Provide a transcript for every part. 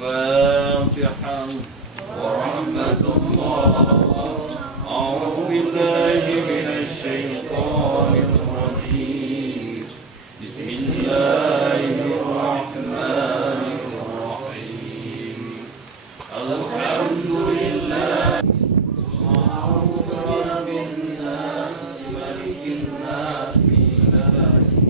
الفاتحة. ورحمة الله. أعوذ بالله من الشيطان الرجيم. بسم الله الرحمن الرحيم. الحمد لله رب الناس ملك الناس إله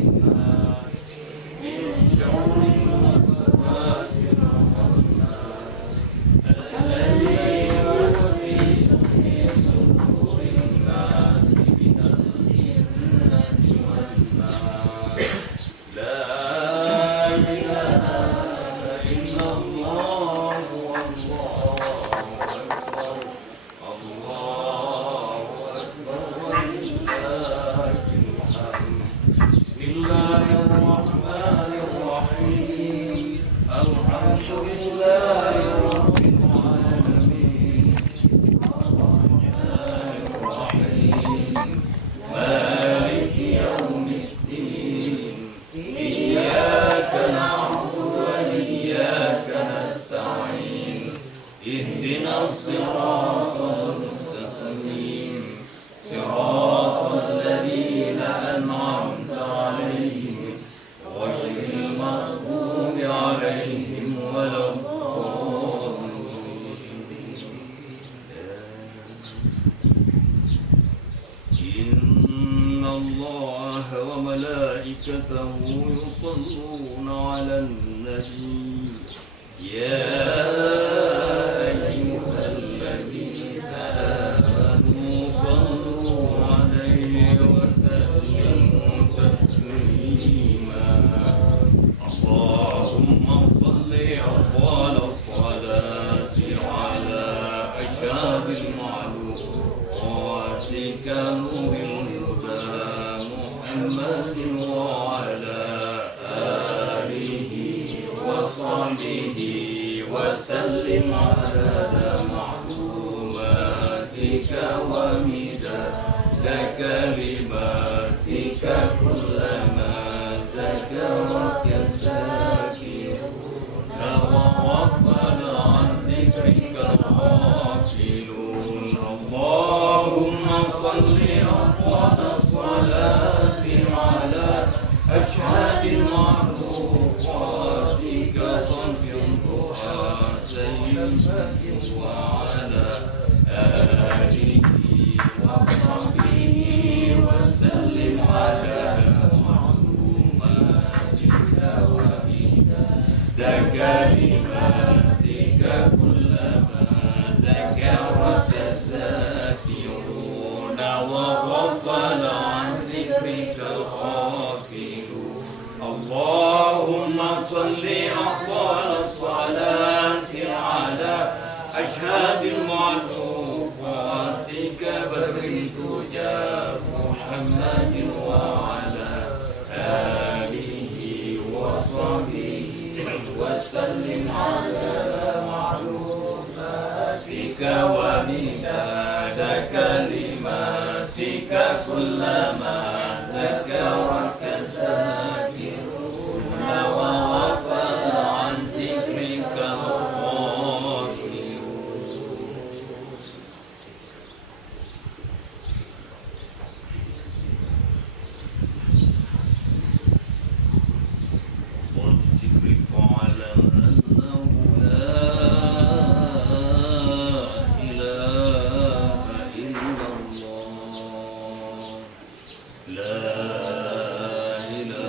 الناس من شر الوسواس الخناس الذي يوسوس في صدور الناس من الجنة والناس. لا إله إلا الله والله أكبر. الله أكبر ولله الحمد. بسم الله الرحمن الرحيم. الحمد لله رب العالمين. الرحمن الرحيم. مالك يوم الدين. إياك نعبد وإياك نستعين. اهدنا الصراط المستقيم. صراط الذين أنعمت عليهم غير المغضوب عليهم ولا الضالين. إن الله وملائكته يصلون على النبي. يا أيها الذين آمنوا صلوا عليه وسلموا تسليما. اللهم صل أفضل الصلاة على أشهد المعلومات نور الهدى محمد وعلى آله وصحبه وسلم عدد معلوماتك ومداد كلماتك كلما ذكرك الذاكرون وغفل عن ذكرك الغافلون. اللهم صل أفضل الصلاة على أشهد المعلوماتك صنفها سيدك وعلى آله وصحبه وسلم على معلوماتك ومداد كلماتك كلما ذكرك الذاكرون وغفل عن ذكرك الغافلون. اللهم صل أفضل الصلاة على أشهد المعلوماتك بدر الدجى محمد وعلى آله وصحبه وسلم على معلوماتك ومداد كلماتك كلما ذكرك الذاكرون وغفل عن ذكرك الغافلون. والذكر فاعلم أنه لا إله إلا الله. لا إله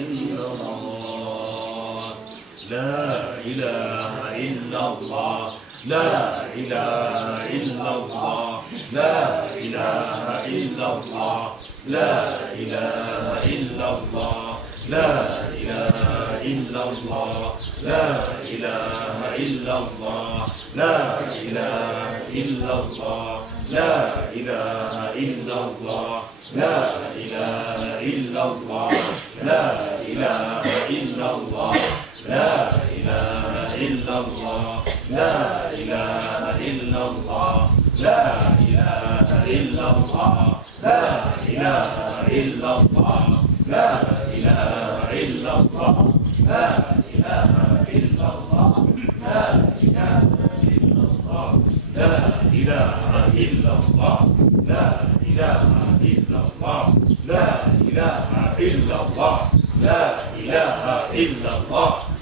إلا الله. لا إله إلا الله. لا إله إلا الله. لا إله إلا الله. لا إله إلا الله. لا إله إلا الله. لا إله إلا الله. لا إله إلا الله. لا إله إلا الله. لا إله إلا الله. لا إله إلا الله. لا إله إلا الله. لا إله إلا الله. لا إله إلا الله. لا إله إلا الله. لا إله إلا الله. لا إله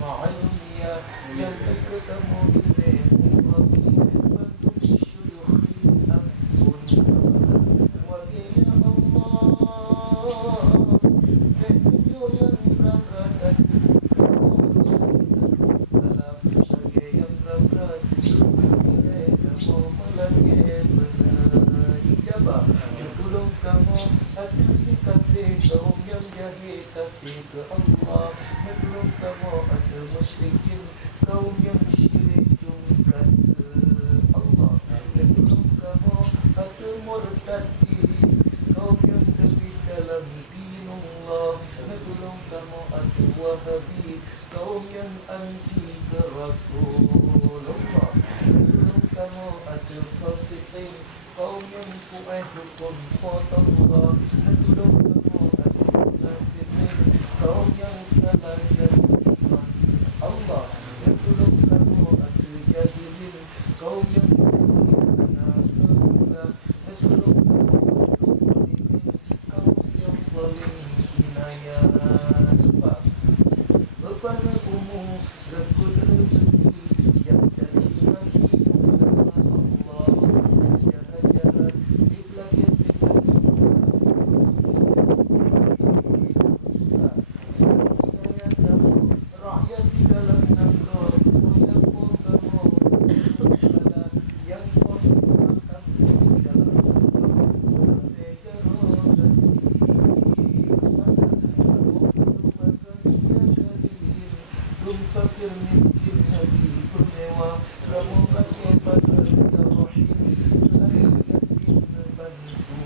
almiya yang ketemu ilmu bantu syuyukhi ampun wahai ya Allah dan tujuh yang berat salam bagi yang berat nilai kamu melagi benar ijabah tolong kamu hati si kafir kaum yang jahil kafir ke Allah tolong kamu ada musyrikin kaum yang syirik jumkat ke Allah tolong kamu ada murtadi kaum yang lebih dalam dinullah tolong kamu ada wahabi kaum yang anti ke Rasulullah tolong kamu ada fasiqin kaum yang kuat hukum Allah tolong kamu ada munafiqin kaum yang salah dan iman Allah tolong kamu ada jahilin kaum yang ana semula tolong kamu zalimin kaum yang zalim inayat Bapana umum rekod rezeki yang caci maki Allah jahat-jahat dipelajari susah inayat kamu rakyat di dalam negara yang pun kamu salah yang pun makan di dalam sampai jarod belum fakir miskin Nabi bermewah kamu pakai pada rahim lagi yakin bantu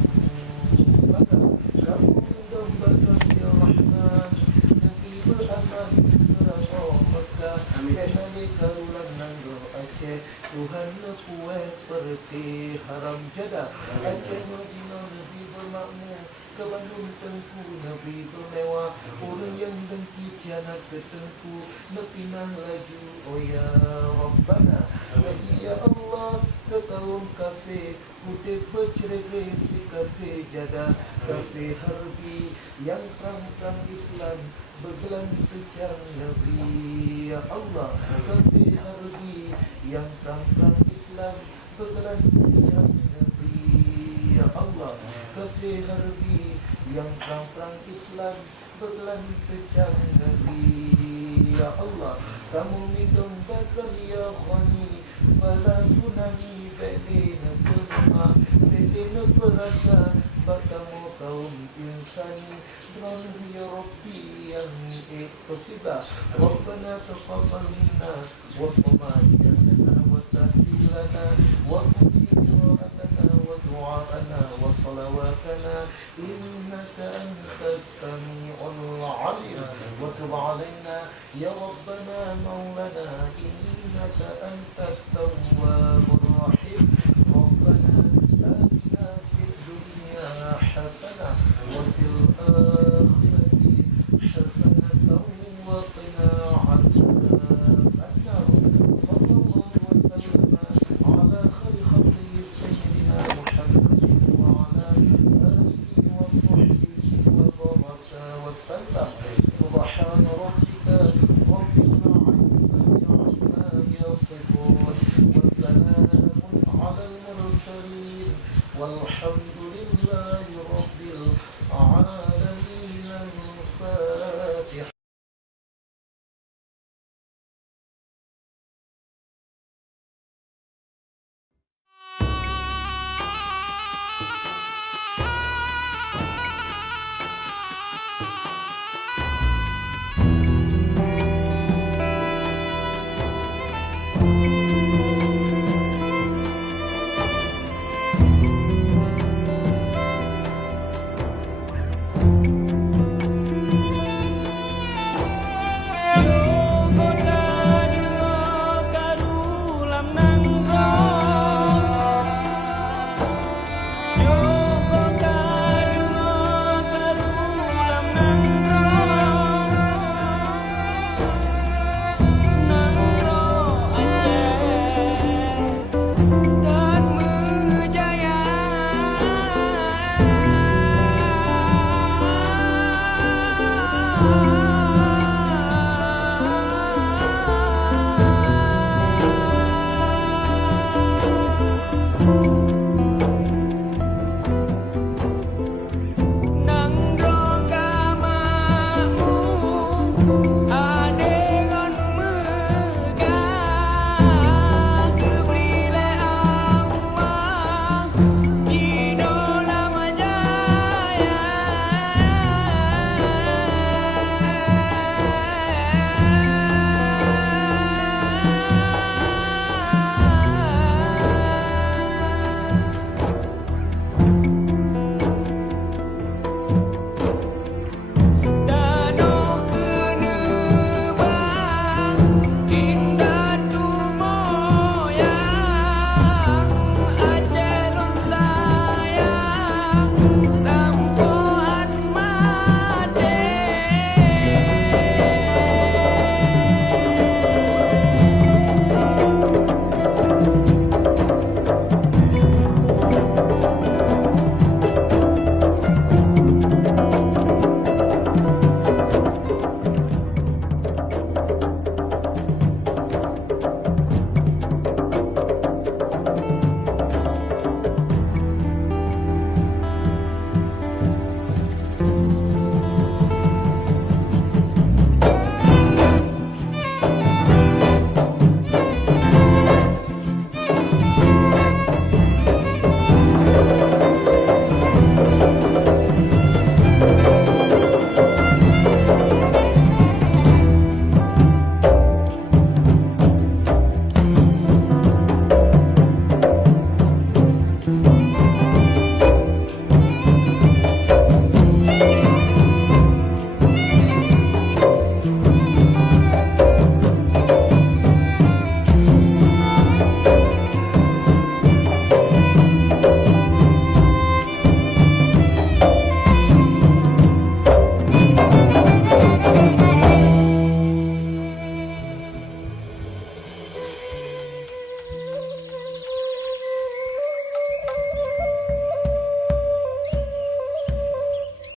maka kamu mendambakan ya Rahman Nabi beramal serang Mekah kena dikarulan nanggo Aceh Tuhan kuat perti haram jadah Aceh Madinah Nabi bermakmur ke Bandung tengku Nabi bermewah orang yang dengki kianat ketengku nepinah laju oh ya Rabbana lagi ya Allah ke kaum kafir kutip bercerai si kafir jadah kafir harbi yang perang Islam bergelan pecah Nabi ya Allah kafir harbi yang perang Islam bergelan pecah Nabi ya Allah kafir harbi yang perang Islam bergelan pecah Nabi ya Allah kamu minum bakar ya khani bala tsunami bedina berma bedina perasa bakamu kaum insani dan ya Rabbi yang ikhtasibah Rabbana taqabbal minna wa samadiyana wa tahlilana wa qira'atana wa du'a'ana wa salawatana innaka antas sami'ul alim wa tub alaina ya Rabbana maulana innaka antat